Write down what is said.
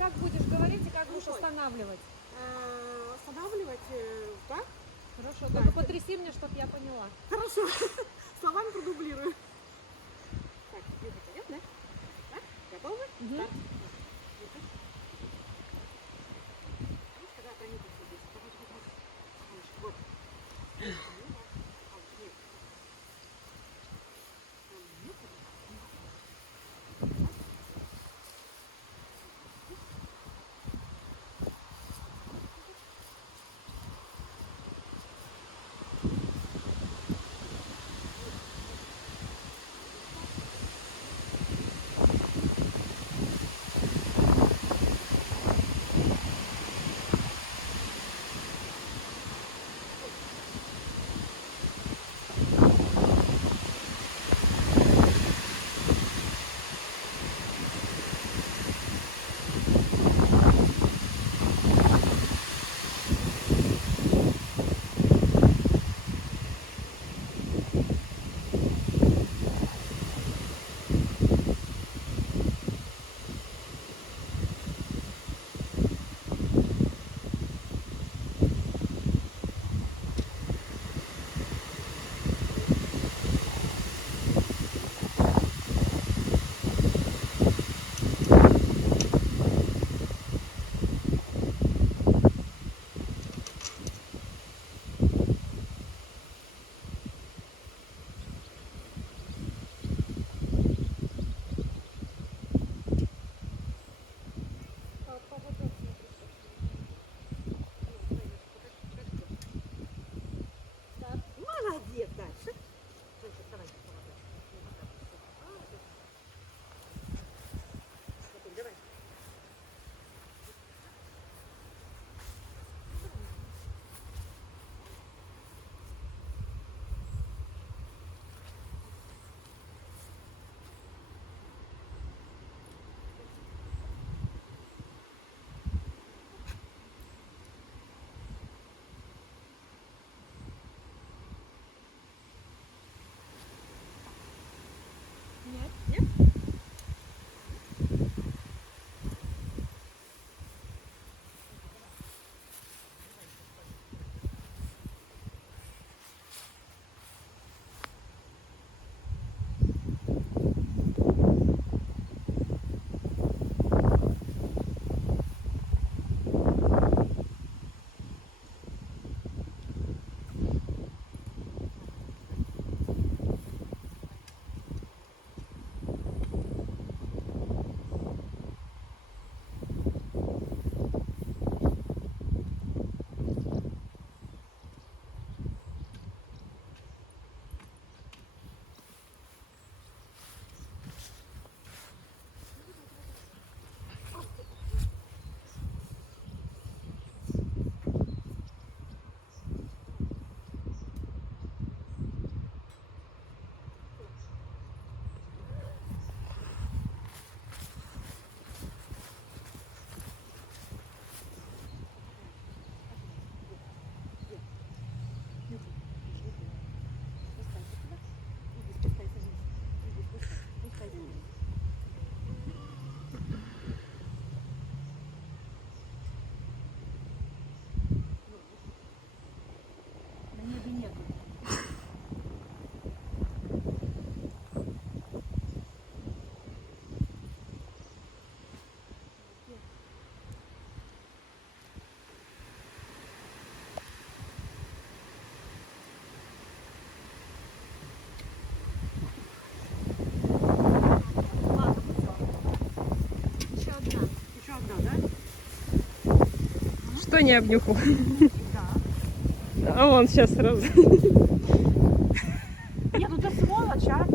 как будешь говорить и как будешь останавливать? Останавливать, так? Хорошо, только потряси мне, чтобы я поняла. Хорошо. Словами продублирую. Так, вы готовы, да? Так, готовы? Старт. Когда пронюхайте здесь. Вот. Молодец, дальше. Давай, давай. Нет? Нет? На небе нету. Ладно, еще одна. Еще одна, да? Что не обнюхал? Да. А он сейчас сразу. Нет, ну ты сволочь, а?